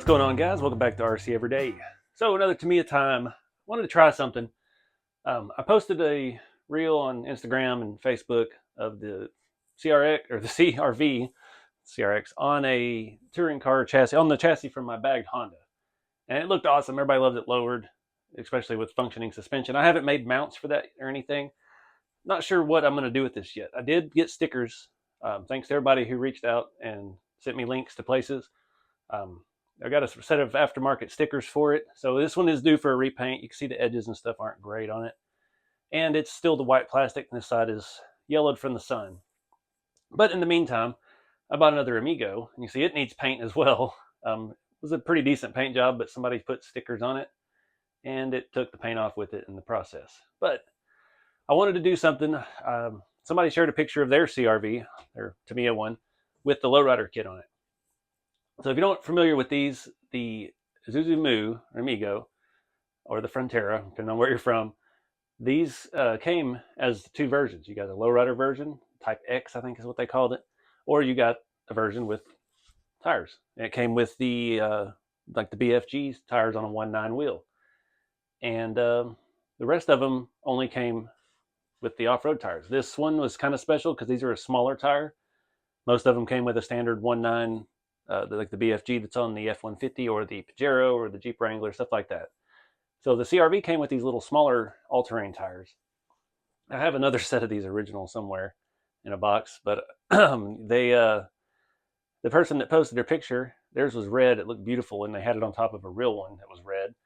What's going on, guys? Welcome back to RC Everyday. So another Tamiya Time. Wanted to try something. I posted a reel on Instagram and Facebook of the CRX or the CRV CRX on a touring car chassis, on the chassis from my bagged Honda, and it looked awesome. Everybody loved it lowered, especially with functioning suspension. I haven't made mounts for that or anything. Not sure what I'm going to do with this yet. I did get stickers. Thanks to everybody who reached out and sent me links to places. I got a set of aftermarket stickers for it. So this one is due for a repaint. You can see the edges and stuff aren't great on it. And it's still the white plastic, and this side is yellowed from the sun. But in the meantime, I bought another Amigo, and you see it needs paint as well. It was a pretty decent paint job, but somebody put stickers on it, and it took the paint off with it in the process. But I wanted to do something. Somebody shared a picture of their CRV, their Tamiya one, with the lowrider kit on it. So if you're not familiar with these, the Zuzumu or Amigo or the Frontera, depending on where you're from, these came as two versions. You got a lowrider version, Type X, I think is what they called it, or you got a version with tires. And it came with the like the BFG tires on a 1.9 wheel, and the rest of them only came with the off-road tires. This one was kind of special because these are a smaller tire. Most of them came with a standard 1.9. Like the BFG that's on the F-150 or the Pajero or the Jeep Wrangler, stuff like that. So the CRV came with these little smaller all-terrain tires. I have another set of these original somewhere in a box, but the person that posted their picture, theirs was red. It looked beautiful, and they had it on top of a real one that was red,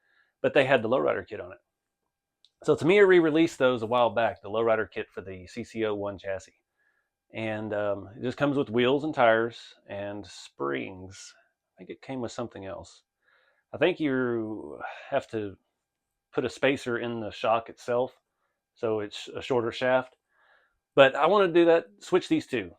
but they had the lowrider kit on it. So Tamiya re-released those a while back, the lowrider kit for the CC01 chassis. And it just comes with wheels and tires and springs. I think it came with something else. I think you have to put a spacer in the shock itself, so it's a shorter shaft. But I want to do that, switch these two.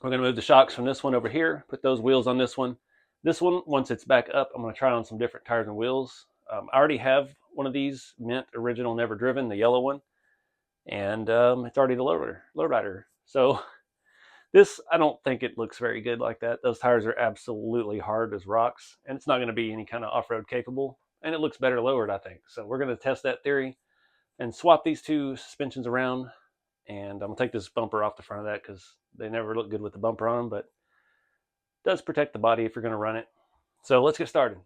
We're going to move the shocks from this one over here, put those wheels on this one. This one, once it's back up, I'm going to try on some different tires and wheels. I already have one of these, mint original, never driven, the yellow one. And it's already the lowrider. So this, I don't think it looks very good like that. Those tires are absolutely hard as rocks, and it's not going to be any kind of off-road capable, and it looks better lowered, I think. So we're going to test that theory and swap these two suspensions around, and I'm going to take this bumper off the front of that because they never look good with the bumper on, but it does protect the body if you're going to run it. So let's get started.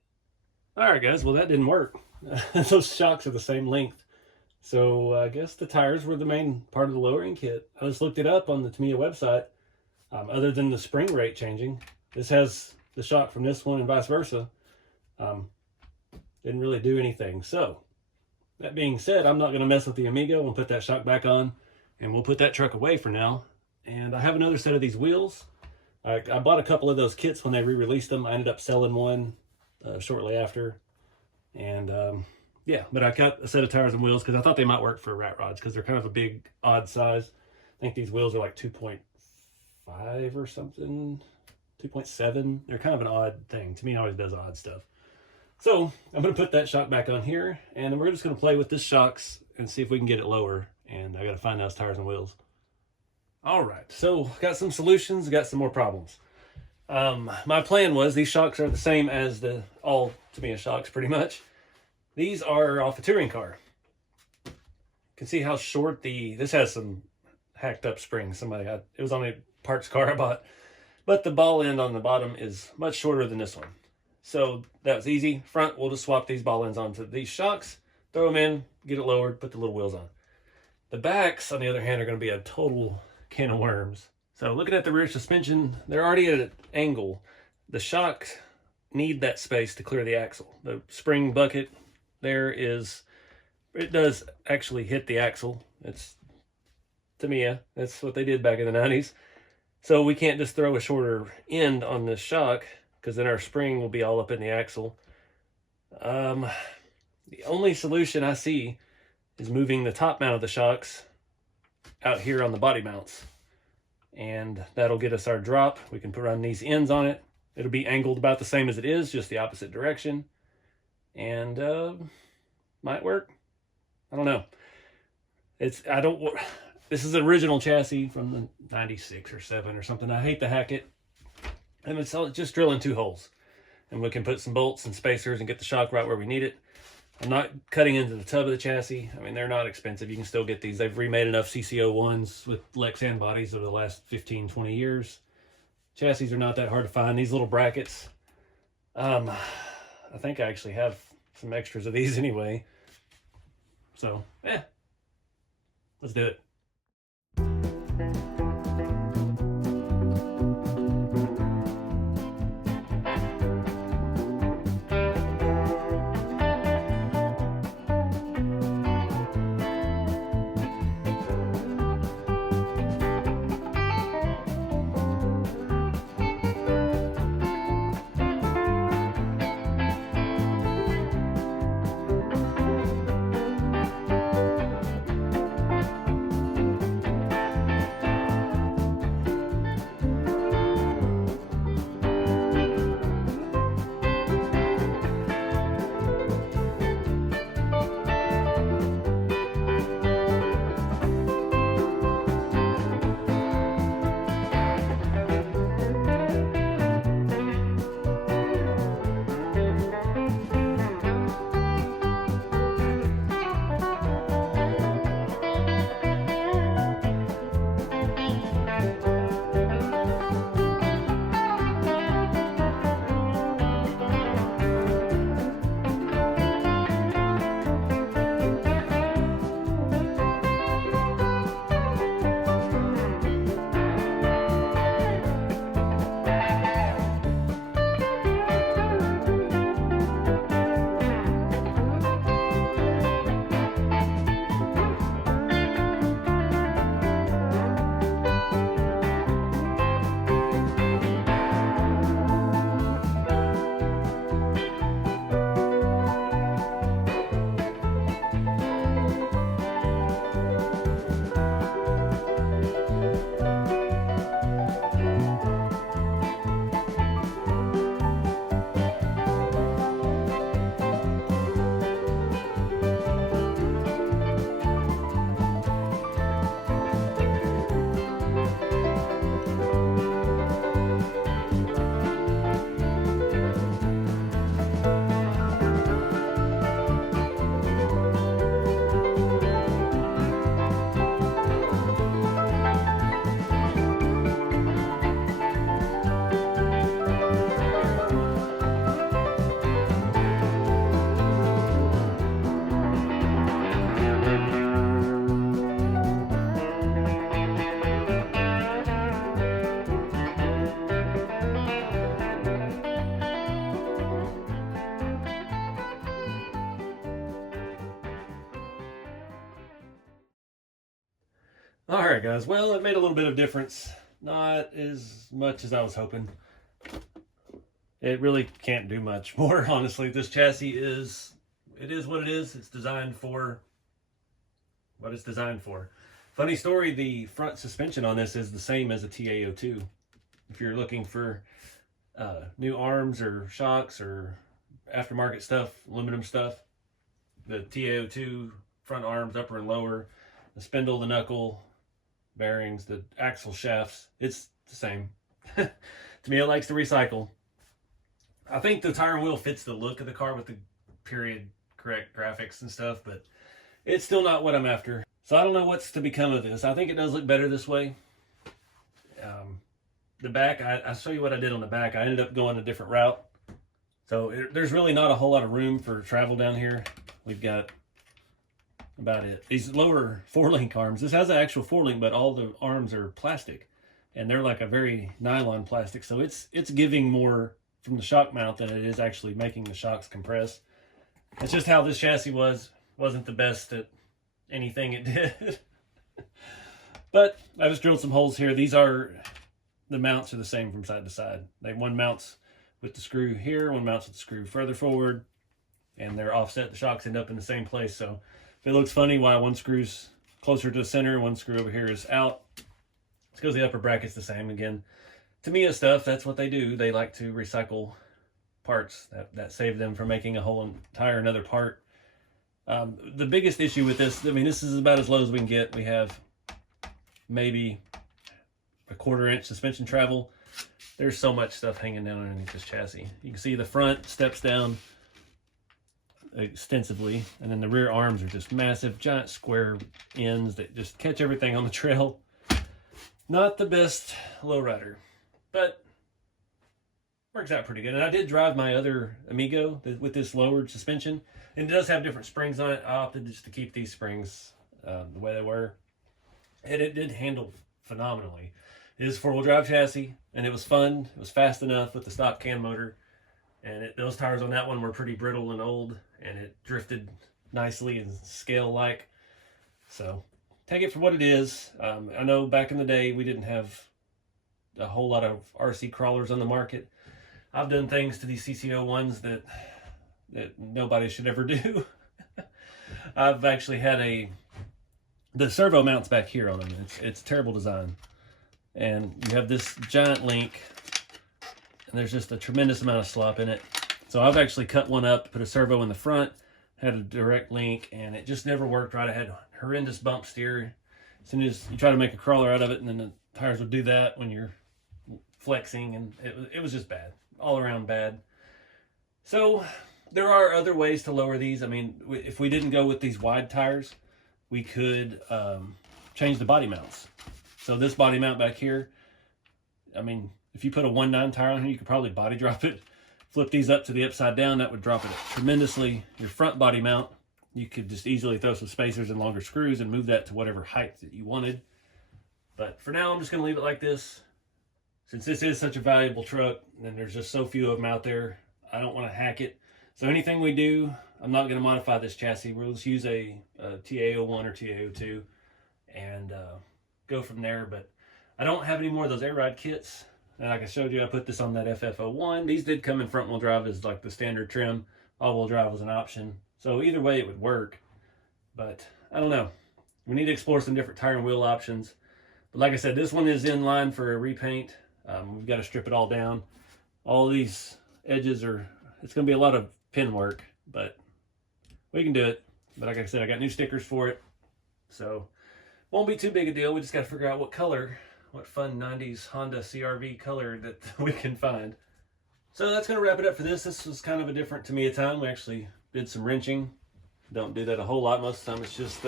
All right, guys. Well, that didn't work. Those shocks are the same length. So I guess the tires were the main part of the lowering kit. I just looked it up on the Tamiya website. Other than the spring rate changing, this has the shock from this one and vice versa. Didn't really do anything. So that being said, I'm not going to mess with the Amigo and put that shock back on, and we'll put that truck away for now. And I have another set of these wheels. I bought a couple of those kits when they re-released them. I ended up selling one shortly after. And yeah, but I got a set of tires and wheels because I thought they might work for rat rods because they're kind of a big, odd size. I think these wheels are like 2.5 or something, 2.7. They're kind of an odd thing. To me, it always does odd stuff. So I'm going to put that shock back on here, and then we're just going to play with this shocks and see if we can get it lower. And I got to find those tires and wheels. All right, so got some solutions, got some more problems. My plan was these shocks are the same as the all Tamiya shocks pretty much. These are off a touring car. You can see how short this has some hacked up springs. It was on a parts car I bought, but the ball end on the bottom is much shorter than this one. So that was easy. Front, we'll just swap these ball ends onto these shocks, throw them in, get it lowered, put the little wheels on. The backs, on the other hand, are going to be a total can of worms. So looking at the rear suspension, they're already at an angle. The shocks need that space to clear the axle. The spring bucket it does actually hit the axle. It's Tamiya. That's what they did back in the 90s. So we can't just throw a shorter end on this shock because then our spring will be all up in the axle. The only solution I see is moving the top mount of the shocks out here on the body mounts. And that'll get us our drop. We can put on these ends on it. It'll be angled about the same as it is, just the opposite direction. And might work. I don't know. This is an original chassis from the 96 or 7 or something. I hate to hack it. And it's just drilling 2 holes. and we can put some bolts and spacers and get the shock right where we need it. I'm not cutting into the tub of the chassis. I mean, they're not expensive. You can still get these. They've remade enough CC01s with Lexan bodies over the last 15, 20 years. Chassis are not that hard to find. These little brackets, I think I actually have some extras of these anyway. So, yeah, let's do it. All right, guys. Well, it made a little bit of difference. Not as much as I was hoping. It really can't do much more, honestly. This chassis is what it is. It's designed for what it's designed for. Funny story, the front suspension on this is the same as a TA02. If you're looking for new arms or shocks or aftermarket stuff, aluminum stuff, the TA02 front arms, upper and lower, the spindle, the knuckle, bearings, the axle shafts, it's the same. Tamiya likes to recycle. I think the tire and wheel fits the look of the car with the period correct graphics and stuff, but it's still not what I'm after. So I don't know what's to become of this. I think it does look better this way. The back, I'll show you what I did on the back. I ended up going a different route. So there's really not a whole lot of room for travel down here. We've got about it. These lower 4-link arms, this has an actual 4-link, but all the arms are plastic. And they're like a very nylon plastic. So it's giving more from the shock mount than it is actually making the shocks compress. It's just how this chassis wasn't the best at anything it did. But I just drilled some holes here. The mounts are the same from side to side. One mounts with the screw here, one mounts with the screw further forward, and they're offset. The shocks end up in the same place. So if it looks funny why one screw's closer to the center, one screw over here is out, it's because the upper bracket's the same. Again, Tamiya stuff, that's what they do. They like to recycle parts that save them from making a whole entire another part. The biggest issue with this, I mean, this is about as low as we can get. We have maybe a 1/4 inch suspension travel. there's so much stuff hanging down underneath this chassis. You can see the front steps down extensively, and then the rear arms are just massive, giant square ends that just catch everything on the trail. Not the best lowrider, but works out pretty good. And I did drive my other Amigo with this lowered suspension, and it does have different springs on it. I opted just to keep these springs the way they were, and it did handle phenomenally. It is a 4-wheel drive chassis, and it was fun. It was fast enough with the stock can motor, and those tires on that one were pretty brittle and old, and it drifted nicely and scale-like. So take it for what it is. I know back in the day we didn't have a whole lot of RC crawlers on the market. I've done things to these CC01s that nobody should ever do. I've actually had the servo mounts back here on them. It's terrible design. And you have this giant link, and there's just a tremendous amount of slop in it. So I've actually cut one up, put a servo in the front, had a direct link, and it just never worked right. I had horrendous bump steer. As soon as you try to make a crawler out of it, and then the tires would do that when you're flexing, and it was just bad. All around bad. So there are other ways to lower these. I mean, if we didn't go with these wide tires, we could change the body mounts. So this body mount back here, I mean, if you put a 1.9 tire on here, you could probably body drop it. Flip these up to the upside down, that would drop it tremendously. Your front body mount, you could just easily throw some spacers and longer screws and move that to whatever height that you wanted. But for now, I'm just going to leave it like this. Since this is such a valuable truck, and there's just so few of them out there, I don't want to hack it. So anything we do, I'm not going to modify this chassis. We'll just use a TA01 or TA02 and go from there. But I don't have any more of those air ride kits. And like I showed you, I put this on that FF01. These did come in front wheel drive as like the standard trim. All wheel drive was an option. So either way it would work. But I don't know. We need to explore some different tire and wheel options. But like I said, this one is in line for a repaint. We've got to strip it all down. All these edges it's going to be a lot of pin work, but we can do it. But like I said, I got new stickers for it. So won't be too big a deal. We just got to figure out what color, what fun 90s Honda CR-V color that we can find. So that's going to wrap it up for this. This was kind of a different Tamiya time. We actually did some wrenching. Don't do that a whole lot most of the time. It's just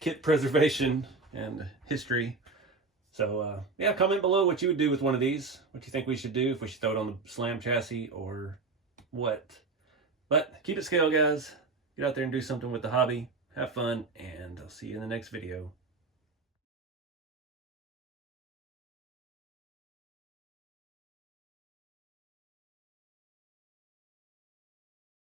kit preservation and history. So yeah, comment below what you would do with one of these. What you think we should do, if we should throw it on the slam chassis or what. But keep it scale, guys. Get out there and do something with the hobby. Have fun, and I'll see you in the next video.